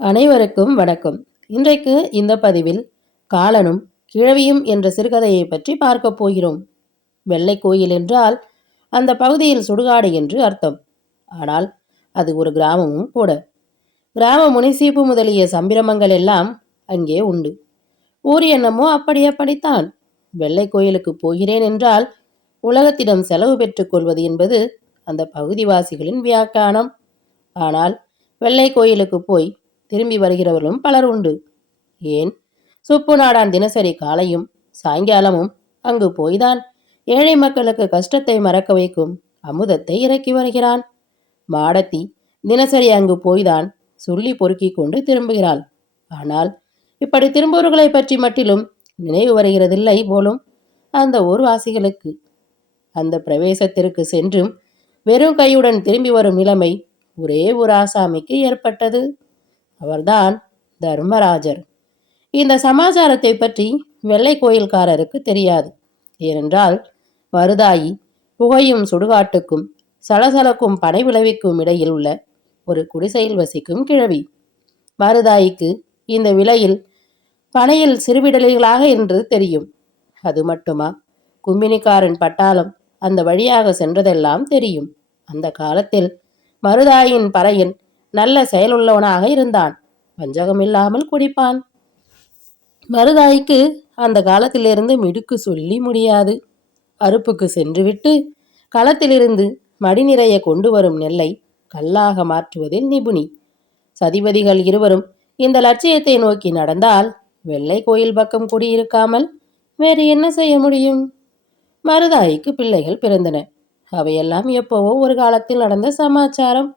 அனைவருக்கும் வணக்கம். இன்றைக்கு இந்த பதிவில் காலனும் கிழவியும் என்ற சிறுகதையை பற்றி பார்க்க போகிறோம். வெள்ளை கோயில் என்றால் அந்த பகுதியில் சுடுகாடு என்று அர்த்தம். ஆனால் அது ஒரு கிராமமும் கூட. கிராம முனிசிப்பு முதலிய சம்பிரமங்கள் எல்லாம் அங்கே உண்டு. ஊர் என்னமோ அப்படித்தான். வெள்ளை கோயிலுக்கு போகிறேன் என்றால் உலகத்திடம் செலவு பெற்றுக் கொள்வது என்பது அந்த பகுதிவாசிகளின் வியாக்கியானம். ஆனால் வெள்ளை கோயிலுக்கு போய் திரும்பி வருகிறவர்களும் பலர் உண்டு. ஏன், சுப்பு நாடான் தினசரி காலையும் சாயங்காலமும் அங்கு போய்தான் ஏழை மக்களுக்கு கஷ்டத்தை மறக்க வைக்கும் அமுதத்தை இறக்கி வருகிறான். மாடத்தி தினசரி அங்கு போய்தான் சொல்லி பொறுக்கி கொண்டு திரும்புகிறாள். ஆனால் இப்படி திரும்புவர்களை பற்றி மட்டிலும் நினைவு வருகிறதில்லை போலும் அந்த ஊர்வாசிகளுக்கு. அந்த பிரவேசத்திற்கு சென்றும் வெறும் கையுடன் திரும்பி வரும் நிலைமை ஒரே ஒரு ஆசாமிக்கு ஏற்பட்டது. அவர்தான் தர்மராஜர். இந்த சமாச்சாரத்தை பற்றி வெள்ளை கோயில்காரருக்கு தெரியாது. ஏனென்றால் மருதாயி புகையும் சுடுகாட்டுக்கும் சலசலக்கும் பனை விளைவிக்கும் இடையில் உள்ள ஒரு குடிசையில் வசிக்கும் கிழவி. மருதாயிக்கு இந்த விலையில் பனையில் சிறுவிடல்களாக என்று தெரியும். அது மட்டுமா, கும்பினிக்காரன் பட்டாளம் அந்த வழியாக சென்றதெல்லாம் தெரியும். அந்த காலத்தில் மருதாயின் பறையன் நல்ல செயலுள்ளவனாக இருந்தான். வஞ்சகமில்லாமல் குடிப்பான். மருதாய்க்கு அந்த காலத்திலிருந்து மிடுக்கு சொல்லி முடியாது. அறுப்புக்கு சென்றுவிட்டு களத்திலிருந்து மடி நிறைய கொண்டு வரும் நெல்லை கல்லாக மாற்றுவதில் நிபுணி. சதிபதிகள் இருவரும் இந்த லட்சியத்தை நோக்கி நடந்தால் வெள்ளை கோயில் பக்கம் குடியிருக்காமல் வேறு என்ன செய்ய முடியும்? மருதாய்க்கு பிள்ளைகள் பிறந்தன. அவையெல்லாம் எப்போவோ ஒரு காலத்தில் நடந்த சமாச்சாரம்,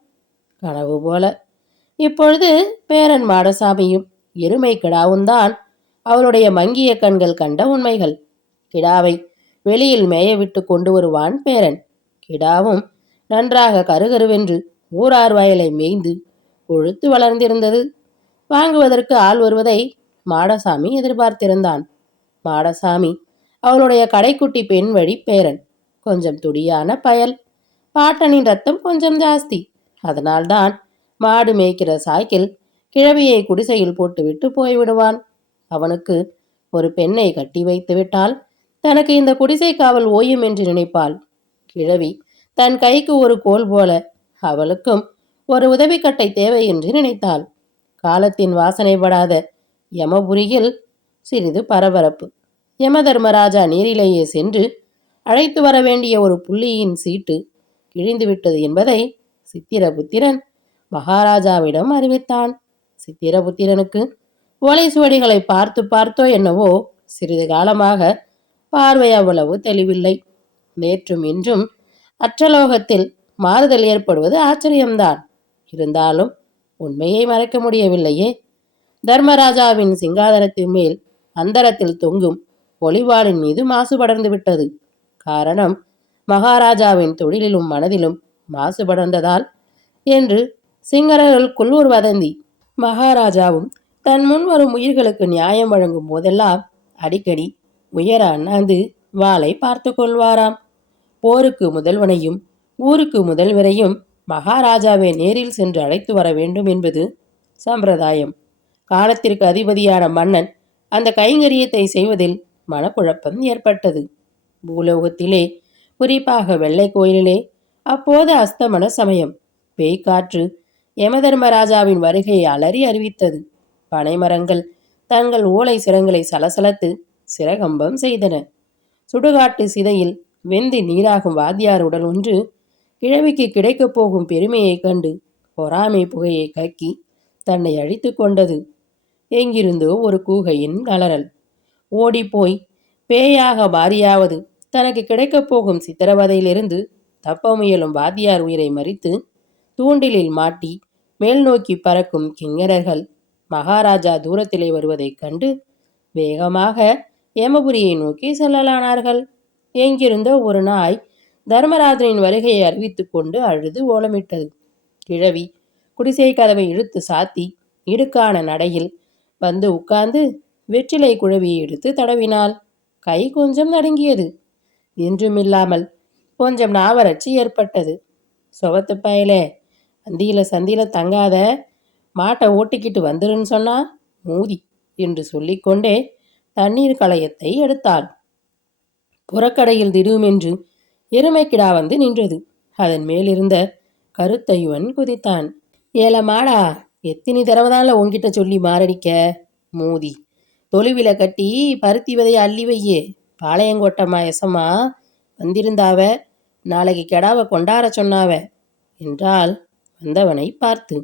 கனவு போல. இப்பொழுது பேரன் மாடசாமியும் எருமை கிடாவும் தான் அவளுடைய மங்கிய கண்கள் கண்ட உண்மைகள். கிடாவை வெளியில் மேய விட்டு கொண்டு வருவான் பேரன். கிடாவும் நன்றாக கருகருவென்று ஊரார் வயலை மேய்ந்து கொழுத்து வளர்ந்திருந்தது. வாங்குவதற்கு ஆள் வருவதை மாடசாமி எதிர்பார்த்திருந்தான். மாடசாமி அவளுடைய கடைக்குட்டி பெண் வழி பேரன். கொஞ்சம் துடியான பயல். பாட்டனின் ரத்தம் கொஞ்சம் ஜாஸ்தி. அதனால்தான் மாடு மேய்க்கிற சாய்க்கில் கிழவியை குடிசையில் போட்டுவிட்டு போய்விடுவான். அவனுக்கு ஒரு பெண்ணை கட்டி வைத்து விட்டால் தனக்கு இந்த குடிசை காவல் ஓயும் என்று நினைப்பாள். கிழவி தன் கைக்கு ஒரு கோல் போல அவளுக்கும் ஒரு உதவிக்கட்டை தேவை என்று நினைத்தாள். காலத்தின் வாசனை படாத யமபுரியில் சிறிது பரபரப்பு. யமதர்மராஜா நீரிலேயே சென்று அழைத்து வர வேண்டிய ஒரு புள்ளியின் சீட்டு கிழிந்துவிட்டது என்பதை சித்திரபுத்திரன் மகாராஜாவிடம் அறிவித்தான். சித்திரபுத்திரனுக்கு ஓலை சுவடிகளை பார்த்து பார்த்தோ என்னவோ சிறிது காலமாக பார்வை அவ்வளவு தெளிவில்லை. நேற்றும் இன்றும் அற்றலோகத்தில் மாறுதல் ஏற்படுவது ஆச்சரியம்தான். இருந்தாலும் உண்மையை மறைக்க முடியவில்லையே. தர்மராஜாவின் சிங்காதனத்தின் மேல் அந்தரத்தில் தொங்கும் ஒளிவாளின் மீது மாசு படர்ந்து விட்டது. காரணம் மகாராஜாவின் தொழிலிலும் மனதிலும் மாசு படர்ந்ததால் என்று சிங்களர்களுக்குள் ஒரு வதந்தி. மகாராஜாவும் தன் முன் வரும் உயிர்களுக்கு நியாயம் வழங்கும் போதெல்லாம் அடிக்கடி உயர அண்ணாந்து வாளை பார்த்து கொள்வாராம். போருக்கு முதல்வனையும் ஊருக்கு முதல்வரையும் மகாராஜாவை நேரில் சென்று அழைத்து வர வேண்டும் என்பது சம்பிரதாயம். காலத்திற்கு அதிபதியான மன்னன் அந்த கைங்கரியத்தை செய்வதில் மனக்குழப்பம் ஏற்பட்டது. பூலோகத்திலே, குறிப்பாக வெள்ளை கோயிலிலே அப்போது அஸ்தமன சமயம். பேய்காற்று யமதர்மராஜாவின் வருகையை அலறி அறிவித்தது. பனைமரங்கள் தங்கள் ஓலை சிரங்களை சலசலத்து சிறகம்பம் செய்தன. சுடுகாட்டு சிதையில் வெந்து நீராகும் வாத்தியார் உடல் ஒன்று கிழவிக்கு கிடைக்கப் போகும் பெருமையை கண்டு பொறாமை புகையை கக்கி தன்னை அழித்து கொண்டது. எங்கிருந்தோ ஒரு கூகையின் அலறல். ஓடிப்போய் பேயாக மாறியாவது தனக்கு கிடைக்கப் போகும் சித்திரவதையிலிருந்து தப்ப முயலும் வாத்தியார் உயிரை மறித்து தூண்டிலில் மாட்டி மேல் நோக்கி பறக்கும் கிங்கரர்கள் மகாராஜா தூரத்திலே வருவதைக் கண்டு வேகமாக யமபுரியை நோக்கி செல்லலானார்கள். எங்கிருந்தோ ஒரு நாய் தர்மராஜனின் வருகையை அறிவித்து கொண்டு அழுது ஓலமிட்டது. கிழவி குடிசை கதவை இழுத்து சாத்தி இடுக்கான நடையில் வந்து உட்கார்ந்து வெற்றிலை குழவியை எடுத்து தடவினாள். கை கொஞ்சம் நடுங்கியது. என்றுமில்லாமல் கொஞ்சம் நாவறட்சி ஏற்பட்டது. சொவத்து பயலே, அந்தியில சந்தியில தங்காத, மாட்டை ஓட்டிக்கிட்டு வந்துருன்னு சொன்னா மூதி என்று சொல்லிக்கொண்டே தண்ணீர் களையத்தை எடுத்தாள். புறக்கடையில் திடுமென்று எருமைக்கிடா வந்து நின்றது. அதன் மேலிருந்த கருத்தையுவன் குதித்தான். ஏல மாடா, எத்தனை தடவைதான்ல உன்கிட்ட சொல்லி மாரடிக்க? மூதி, தொழுவில கட்டி பருத்தி விதைய அள்ளி வையே. பாளையங்கோட்டம்மா எசமா வந்திருந்தாவ, நாளைக்கு கெடாவை கொண்டாட சொன்னாவ என்றால் வந்தவனை பார்த்து.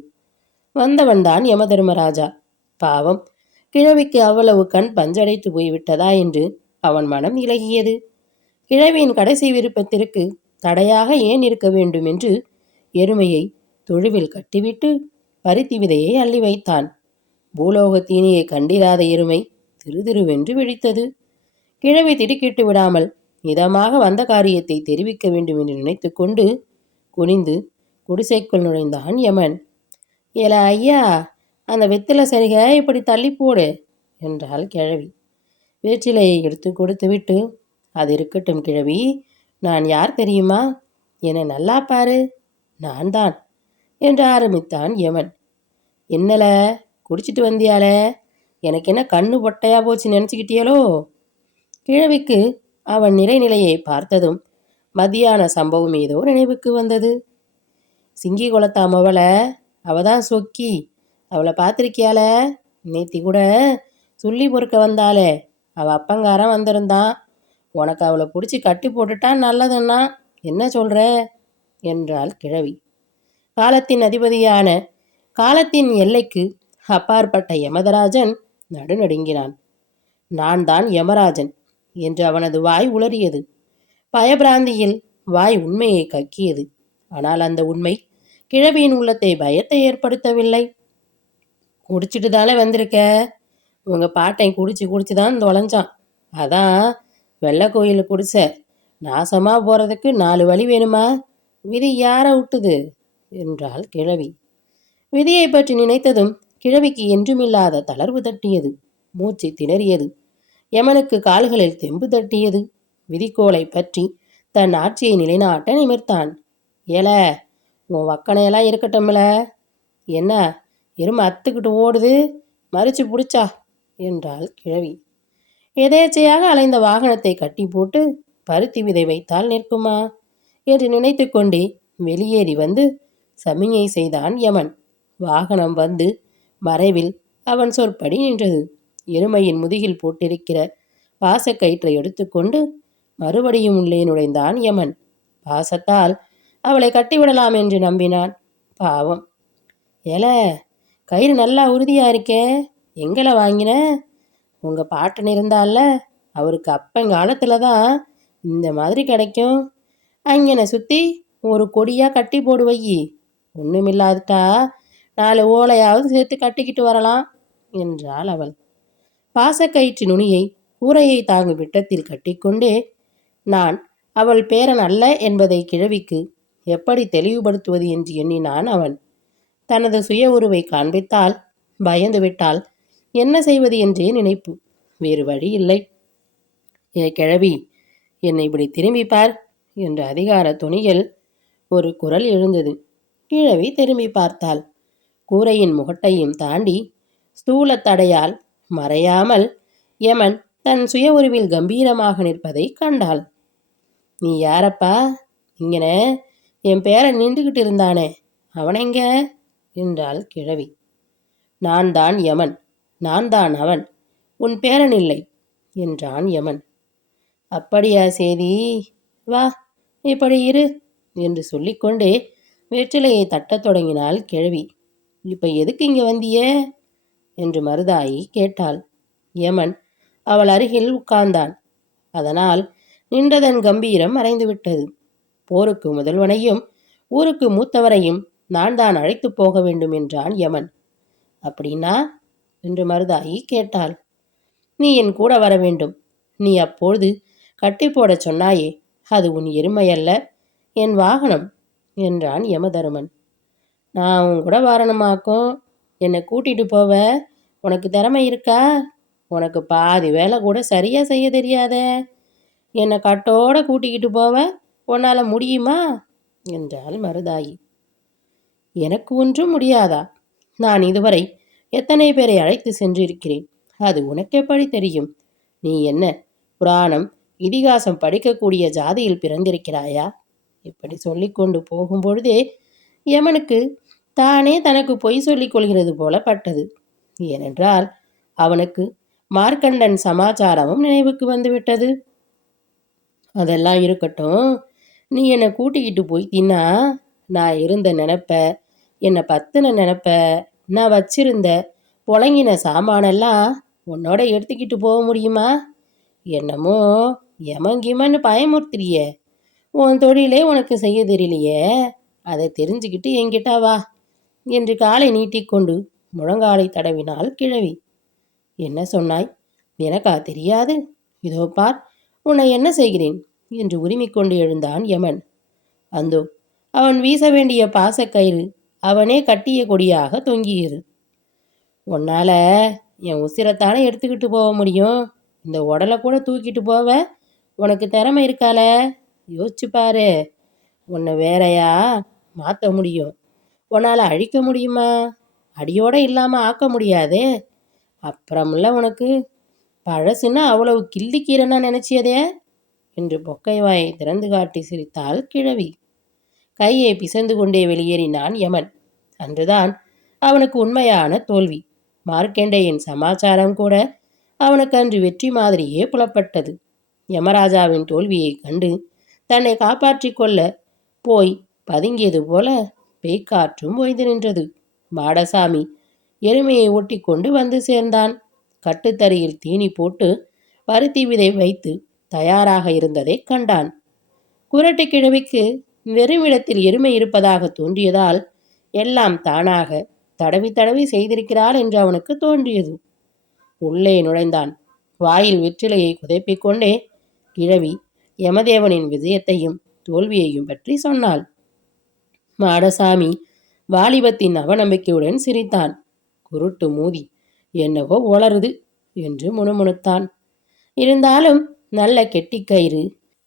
வந்தவன்தான் யமதர்மராஜா. பாவம், கிழவிக்கு அவ்வளவு கண் பஞ்சடைத்து போய்விட்டதா என்று அவன் மனம் இலகியது. கிழவியின் கடைசி விருப்பத்திற்கு தடையாக ஏன் இருக்க வேண்டும் என்று எருமையை தொழுவில் கட்டிவிட்டு பருத்தி விதையை அள்ளி வைத்தான். பூலோக தீனியை கண்டிராத எருமை திருதிருவென்று விழித்தது. கிழவி திடுக்கிட்டு விடாமல் இதமாக வந்த காரியத்தை தெரிவிக்க வேண்டும் என்று நினைத்து கொண்டு குனிந்து குடிசைக்குள் நுழைந்தான் யமன். ஏல ஐயா, அந்த வெத்தில சரிக இப்படி தள்ளி போடு என்றாள் கிழவி. வேற்றிலையை எடுத்து கொடுத்து விட்டு, அது இருக்கட்டும் கிழவி, நான் யார் தெரியுமா? என்னை நல்லா பாரு, நான் தான் என்று ஆரம்பித்தான் யமன். என்னல குடிச்சிட்டு வந்தியால? எனக்கு என்ன கண்ணு பொட்டையா போச்சு நினச்சிக்கிட்டியலோ? கிழவிக்கு அவன் நிறைநிலையை பார்த்ததும் மத்தியான சம்பவம் ஏதோ நினைவுக்கு வந்தது. சிங்கி குளத்தாமவளை, அவதான் சொக்கி, அவளை பார்த்துருக்கியால? நேத்தி கூட சொல்லி பொறுக்க வந்தாளே, அவள் அப்பங்காரன் வந்திருந்தான். உனக்கு அவளை பிடிச்சி கட்டி போட்டுட்டான் நல்லதுன்னா என்ன சொல்கிற என்றாள் கிழவி. காலத்தின் அதிபதியான காலத்தின் எல்லைக்கு அப்பாற்பட்ட யமதராஜன் நடுநடுங்கினான். நான் தான் யமராஜன் என்று அவனது வாய் உளறியது. பயபிராந்தியில் வாய் உண்மையை கக்கியது. ஆனால் அந்த உண்மை கிழவியின் உள்ளத்தை பயத்தை ஏற்படுத்தவில்லை. குடிச்சிட்டு தானே வந்திருக்க? உங்க பாட்டை குடிச்சு தான் தொலைஞ்சான். அதான் வெள்ளை கோயில் குடிச நாசமா போறதுக்கு 4 வழி வேணுமா? விதி யார விட்டுது என்றாள் கிழவி. விதியை பற்றி நினைத்ததும் கிழவிக்கு என்றுமில்லாத தளர்வு தட்டியது. மூச்சு திணறியது. யமனுக்கு கால்களில் தெம்பு தட்டியது. விதிக்கோளை பற்றி தன் ஆட்சியை நிலைநாட்ட நிமிர்த்தான். ஏல, உன் வக்கனையெல்லாம் இருக்கட்டும்ல. என்ன எருமை அத்துக்கிட்டு ஓடுது, மறிச்சு பிடிச்சா என்றாள் கிழவி. எதேச்சையாக அலைந்த வாகனத்தை கட்டி போட்டு பருத்தி விதை வைத்தால் நிற்குமா என்று நினைத்து கொண்டே வெளியேறி வந்து சமிஞை செய்தான் யமன். வாகனம் வந்து மறைவில் அவன் சொற்படி நின்றது. எருமையின் முதுகில் போட்டிருக்கிற பாசக்கயிற்றை எடுத்துக்கொண்டு மறுபடியும் உள்ளே நுழைந்தான் யமன். பாசத்தால் அவளை கட்டிவிடலாம் என்று நம்பினான். பாவம். ஏல, கயிறு நல்லா உறுதியா இருக்கே, எங்கள வாங்கின? உங்க பாட்டன் இருந்தால, அவருக்கு அப்பங்காலத்துல தான் இந்த மாதிரி கிடைக்கும். அங்கனை சுத்தி ஒரு கொடியா கட்டி போடுவையி, ஒண்ணுமில்லாதுட்டா 4 ஓலையாவது சேர்த்து கட்டிக்கிட்டு வரலாம் என்றாள் அவள். பாசக்கயிற்று நுனியை கூரையை தாங்கும் விட்டத்தில் கட்டிக்கொண்டே நான் அவள் பேரன் அல்ல என்பதை கிழவிக்கு எப்படி தெளிவுபடுத்துவது என்று எண்ணினான் அவன். தனது சுய உருவை காண்பித்தால் பயந்து விட்டால் என்ன செய்வது என்றே நினைப்பு. வேறு வழி இல்லை. ஏ கிழவி, என்னை இப்படி திரும்பி பார் என்ற அதிகார துணியில் ஒரு குரல் எழுந்தது. கிழவி திரும்பி பார்த்தாள். கூரையின் முகட்டையும் தாண்டி ஸ்தூல தடையால் மறையாமல் யமன் தன் சுய உருவில் கம்பீரமாக நிற்பதை கண்டாள். நீ யாரப்பா? இங்கன என் பேரன் நின்றுகிட்டு இருந்தானே, அவனெங்க என்றாள் கிழவி. நான் தான் யமன், நான் தான் அவன், உன் பேரன் இல்லை என்றான் யமன். அப்படியா சேதி, வா இப்படி இரு என்று சொல்லிக்கொண்டே வெற்றிலையை தட்டத் தொடங்கினாள் கிழவி. இப்ப எதுக்கு இங்க வந்தியே என்று மருதாயி கேட்டாள். யமன் அவள் அருகில் உட்கார்ந்தான். அதனால் நின்றதன் கம்பீரம் மறைந்துவிட்டது. போருக்கு முதல்வனையும் ஊருக்கு மூத்தவரையும் நான் தான் அழைத்து போக வேண்டும் என்றான் யமன். அப்படின்னா என்று மருதாயி கேட்டாள். நீ என் கூட வர வேண்டும். நீ அப்பொழுது கட்டி போட சொன்னாயே, அது உன் எருமையல்ல, என் வாகனம் என்றான் யமதருமன். நான் உன் கூட வரணுமாக்கும். என்னை கூட்டிட்டு போவ உனக்கு திறமை இருக்கா? உனக்கு பாதி வேலை கூட சரியா செய்ய தெரியாத. என்னை கட்டோட கூட்டிக்கிட்டு போவ உன்னால முடியுமா என்றாள் மருதாயி. எனக்கு ஒன்றும் முடியாதா? நான் இதுவரை எத்தனை பேரை அழைத்து சென்றிருக்கிறேன். அது உனக்கு எப்படி தெரியும்? நீ என்ன புராணம் இதிகாசம் படிக்கக்கூடிய ஜாதியில் பிறந்திருக்கிறாயா? இப்படி சொல்லிக்கொண்டு போகும்பொழுதே யமனுக்கு தானே தனக்கு பொய் சொல்லிக் கொள்கிறது போல பட்டது. ஏனென்றால் அவனுக்கு மார்க்கண்டன் சமாச்சாரமும் நினைவுக்கு வந்துவிட்டது. அதெல்லாம் இருக்கட்டும், நீ என்னை கூட்டிக்கிட்டு போய் தின்னா நான் இருந்த நினப்ப, என்னை பத்தின நினப்ப, நான் வச்சிருந்த புழங்கின சாமானெல்லாம் உன்னோட எடுத்துக்கிட்டு போக முடியுமா? என்னமோ எமங்கிமன்னு பயமுறுத்துறிய. உன் தொழிலே உனக்கு செய்ய தெரியலையே, அதை தெரிஞ்சுக்கிட்டு என்கிட்ட வா என்று காலை நீட்டிக்கொண்டு முழங்காலை தடவினாள் கிழவி. என்ன சொன்னாய்? எனக்கா தெரியாது? இதோ பார், உன்னை என்ன செய்கிறேன் என்று உரிமிக்கொண்டு எழுந்தான் யமன். அந்தோ அவன் வீச வேண்டிய பாசக்கயிறு அவனே கட்டிய கொடியாக தொங்கியது. உன்னால என் உசிரத்தானே எடுத்துக்கிட்டு போக முடியும். இந்த உடலை கூட தூக்கிட்டு போவ உனக்கு திறமை இருக்கால? யோசிச்சு பாரு. உன்னை வேறையா மாற்ற முடியும். உன்னால் அழிக்க முடியுமா? அடியோட இல்லாமல் ஆக்க முடியாதே. அப்புறமில்ல உனக்கு பழசுன்னா அவ்வளவு கிள்ளிக்கீரனா நினைச்சியதே என்று பொக்கை வாயை திறந்து காட்டி சிரித்தாள் கிழவி. கையை பிசைந்து கொண்டே வெளியேறினான் யமன். அன்றுதான் அவனுக்கு உண்மையான தோல்வி. மார்க்கண்டேயின் சமாச்சாரம் கூட அவனுக்கு அன்று வெற்றி மாதிரியே புலப்பட்டது. யமராஜாவின் தோல்வியை கண்டு தன்னை காப்பாற்றி கொள்ள போய் பதுங்கியது போல பேய்க்காற்றும் ஓய்ந்து நின்றது. மாடசாமி எருமையை ஓட்டி கொண்டு வந்து சேர்ந்தான். கட்டுத்தறியில் தீனி போட்டு பருத்தி விதை வைத்து தயாராக இருந்ததை கண்டான். குரட்டை கிழவிக்கு வெறுமிடத்தில் எருமை இருப்பதாக தோன்றியதால் எல்லாம் தானாக தடவி தடவி செய்திருக்கிறாள் என்று அவனுக்கு தோன்றியது. உள்ளே நுழைந்தான். வாயில் வெற்றிலையை குதைப்பிக் கொண்டே கிழவி யமதேவனின் விஜயத்தையும் தோல்வியையும் பற்றி சொன்னாள். மாடசாமி வாலிபத்தின் அவநம்பிக்கையுடன் சிரித்தான். குருட்டு மூதி, என்னவோ உளறுது என்று முணுமுணுத்தான். இருந்தாலும் நல்ல கெட்டிக்கயிறு,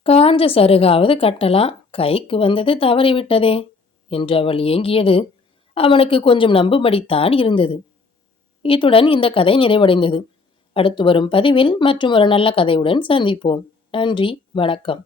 காஞ்ச சருகாவது கட்டலாம், கைக்கு வந்தது தவறிவிட்டதே என்று அவள் ஏங்கியது அவனுக்கு கொஞ்சம் நம்பும்படித்தான் இருந்தது. இத்துடன் இந்த கதை நிறைவடைந்தது. அடுத்து வரும் பதிவில் மற்றும் ஒரு நல்ல கதையுடன் சந்திப்போம். நன்றி, வணக்கம்.